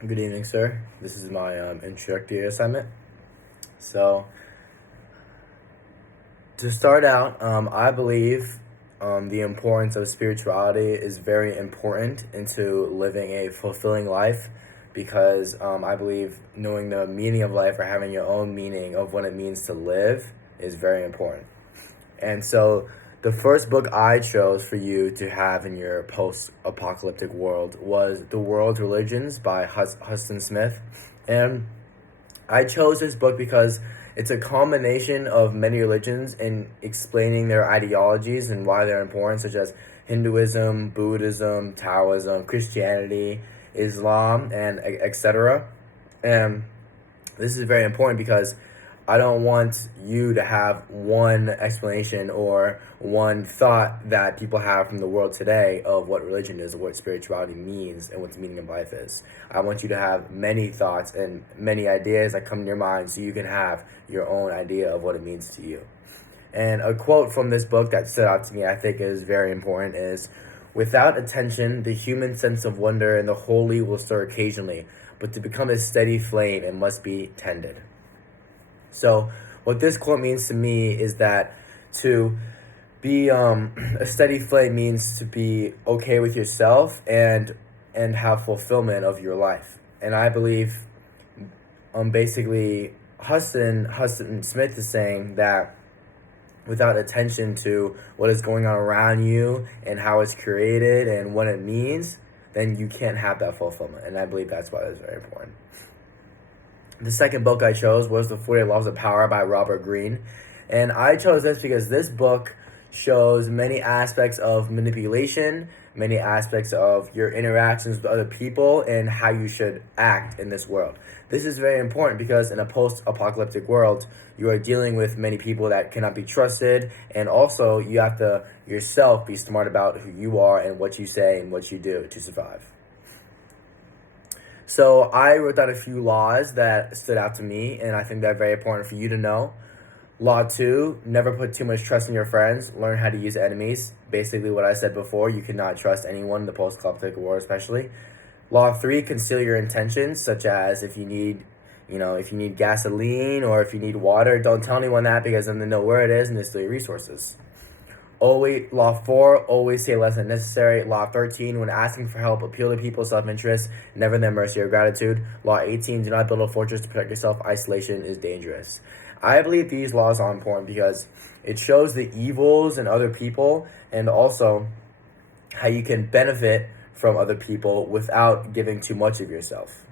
Good evening, sir. This is my introductory assignment. So, to start out, I believe the importance of spirituality is very important into living a fulfilling life because I believe knowing the meaning of life or having your own meaning of what it means to live is very important. And so, the first book I chose for you to have in your post apocalyptic world was The World's Religions by Huston Smith. And I chose this book because it's a combination of many religions in explaining their ideologies and why they're important, such as Hinduism, Buddhism, Taoism, Christianity, Islam, and etc. And this is very important because I don't want you to have one explanation or one thought that people have from the world today of what religion is, or what spirituality means, and what the meaning of life is. I want you to have many thoughts and many ideas that come to your mind so you can have your own idea of what it means to you. And a quote from this book that stood out to me, I think is very important, is, "Without attention, the human sense of wonder and the holy will stir occasionally, but to become a steady flame, it must be tended." So what this quote means to me is that to be a steady flame means to be okay with yourself and have fulfillment of your life. And I believe basically Huston Smith is saying that without attention to what is going on around you and how it's created and what it means, then you can't have that fulfillment. And I believe that's why it's very important. The second book I chose was The 48 Laws of Power by Robert Greene. And I chose this because this book shows many aspects of manipulation, many aspects of your interactions with other people, and how you should act in this world. This is very important because in a post-apocalyptic world, you are dealing with many people that cannot be trusted, and also you have to yourself be smart about who you are and what you say and what you do to survive. So I wrote down a few laws that stood out to me, and I think they're very important for you to know. Law 2, never put too much trust in your friends. Learn how to use enemies. Basically what I said before, you cannot trust anyone in the post-apocalyptic world especially. Law 3, conceal your intentions, such as if you need gasoline or if you need water, don't tell anyone that because then they know where it is and they steal your resources. Law 4, always say less than necessary. Law 13, when asking for help, appeal to people's self-interest, never their mercy or gratitude. Law 18, do not build a fortress to protect yourself. Isolation is dangerous. I believe these laws are important because it shows the evils in other people and also how you can benefit from other people without giving too much of yourself.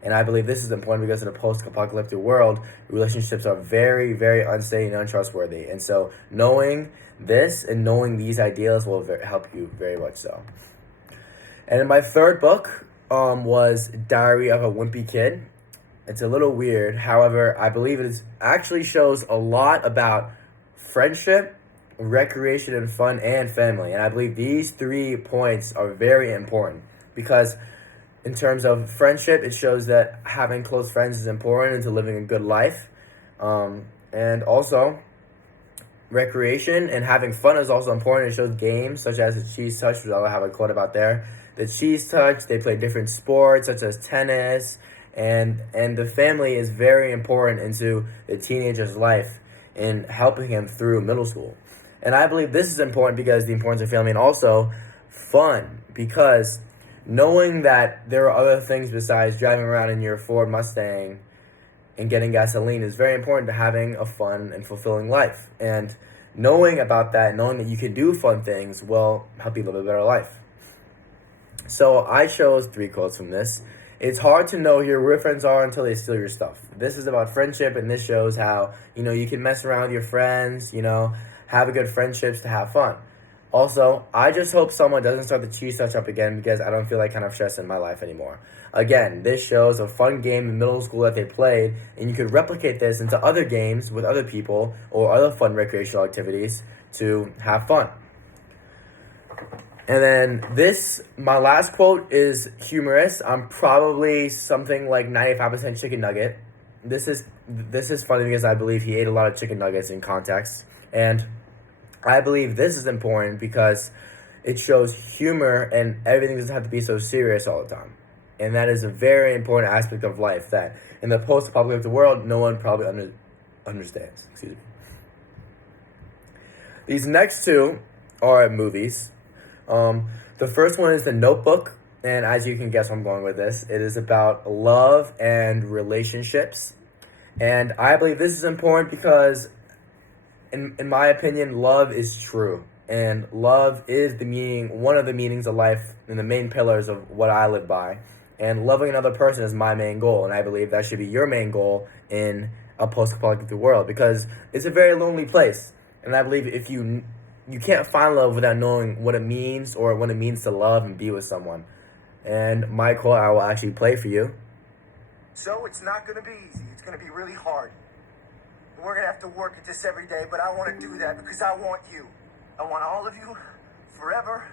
And I believe this is important because in a post-apocalyptic world, relationships are very, very unstable and untrustworthy. And so knowing this and knowing these ideas will help you very much so. And then my third book was Diary of a Wimpy Kid. It's a little weird. However, I believe it actually shows a lot about friendship, recreation and fun, and family. And I believe these 3 points are very important because in terms of friendship, it shows that having close friends is important into living a good life. And also, recreation and having fun is also important. It shows games such as the Cheese Touch, which I'll have a quote about there. The Cheese Touch, they play different sports such as tennis, and the family is very important into the teenager's life in helping him through middle school. And I believe this is important because the importance of family and also fun, because knowing that there are other things besides driving around in your Ford Mustang and getting gasoline is very important to having a fun and fulfilling life. And knowing about that, knowing that you can do fun things will help you live a better life. So I chose 3 quotes from this. It's hard to know who your real friends are until they steal your stuff. This is about friendship, and this shows how, you can mess around with your friends, have a good friendships to have fun. Also, I just hope someone doesn't start the Cheese Touch up again because I don't feel like kind of stress in my life anymore. Again, this shows a fun game in middle school that they played, and you could replicate this into other games with other people or other fun recreational activities to have fun. And then my last quote is humorous. I'm probably something like 95% chicken nugget. This is funny because I believe he ate a lot of chicken nuggets in context. And I believe this is important because it shows humor and everything doesn't have to be so serious all the time. And that is a very important aspect of life that in the post-apocalyptic world, no one probably understands. Excuse me. These next two are movies. The first one is The Notebook. And as you can guess where I'm going with this, it is about love and relationships. And I believe this is important because, in my opinion, love is true. And love is one of the meanings of life and the main pillars of what I live by. And loving another person is my main goal. And I believe that should be your main goal in a post-apocalyptic world because it's a very lonely place. And I believe if you can't find love without knowing what it means or what it means to love and be with someone. And my quote I will actually play for you. So it's not going to be easy. It's going to be really hard. And we're going to have to work at this every day, but I want to do that because I want you. I want all of you forever,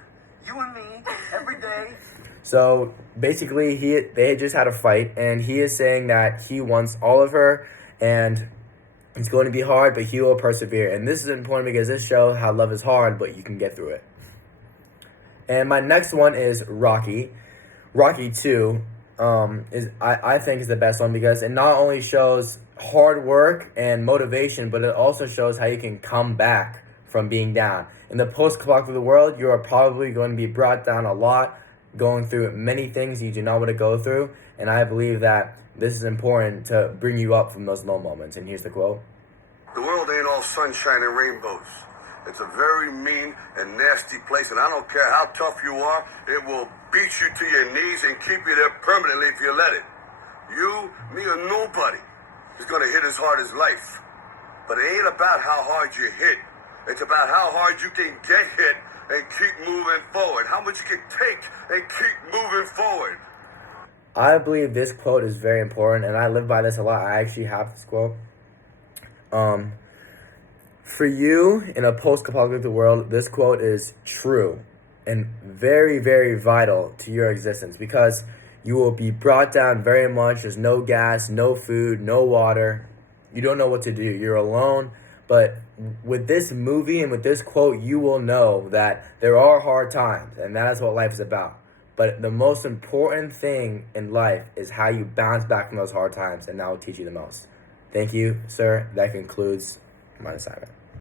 you and me, every day. So basically, they just had a fight, and he is saying that he wants all of her, and it's going to be hard, but he will persevere. And this is important because this shows how love is hard, but you can get through it. And my next one is Rocky. Rocky 2 I think is the best one because it not only shows hard work and motivation, but it also shows how you can come back from being down. In the post-apocalyptic world, you are probably going to be brought down a lot, going through many things you do not want to go through, and I believe that this is important to bring you up from those low moments. And here's the quote. The world ain't all sunshine and rainbows. It's a very mean and nasty place, and I don't care how tough you are, it will beat you to your knees and keep you there permanently if you let it. You, me, or nobody is going to hit as hard as life. But it ain't about how hard you hit. It's about how hard you can get hit and keep moving forward. How much you can take and keep moving forward. I believe this quote is very important, and I live by this a lot. I actually have this quote. For you, in a post-apocalyptic world, this quote is true and very, very vital to your existence because you will be brought down very much. There's no gas, no food, no water. You don't know what to do. You're alone. But with this movie and with this quote, you will know that there are hard times, and that is what life is about. But the most important thing in life is how you bounce back from those hard times, and that will teach you the most. Thank you, sir. That concludes my assignment.